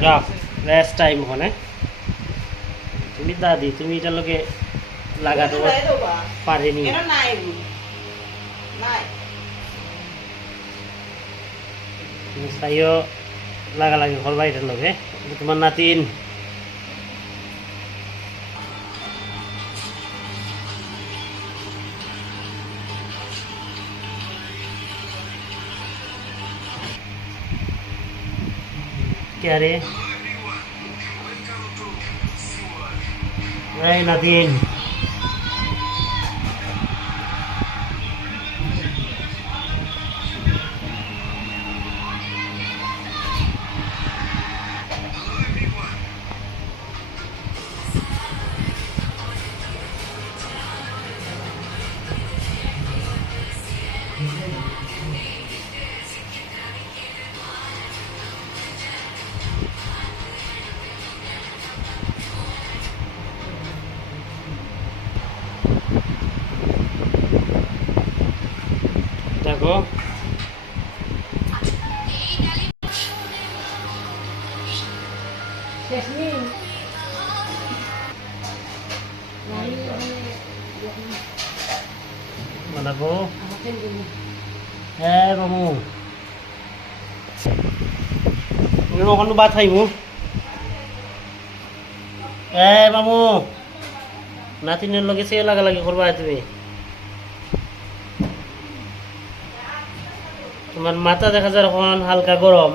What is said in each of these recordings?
যাও rest time ওখানে তুমি দাদি তুমি এটার লোকে লাগাতে পারিনি তুমি চাইও লাগালাগি করবা এটার লোকে তোমার নাতিন কে রে এই নাতিন দেখো বানাবো হ্যাঁ মামু ওখানে ভাত খাইবো মামু নাতিনের লগে সে লাগালাগি করবা তুমি তোমার মাথা দেখা যায় এখন হালকা গরম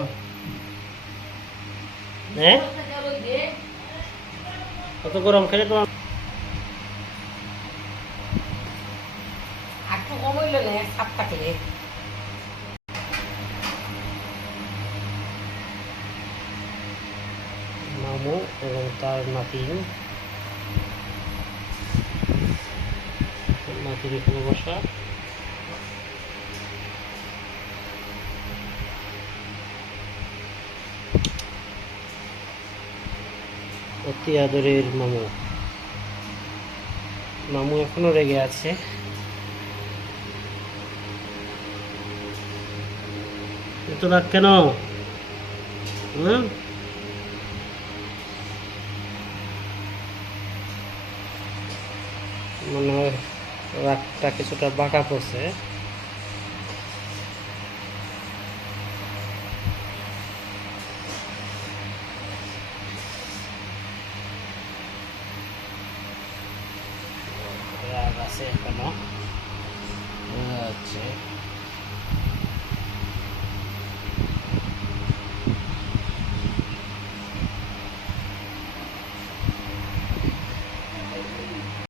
হ্যাঁ কত গরম খেলে তোমার মামু এবং তার নাতিন এখানে বসা অতি আদরের মামু মামু এখনো রেগে আছে এত রাগ কেন মনে হয় রাগটা কিছুটা বাঁকা পড়ছে রাগ আছে এখনো আচ্ছা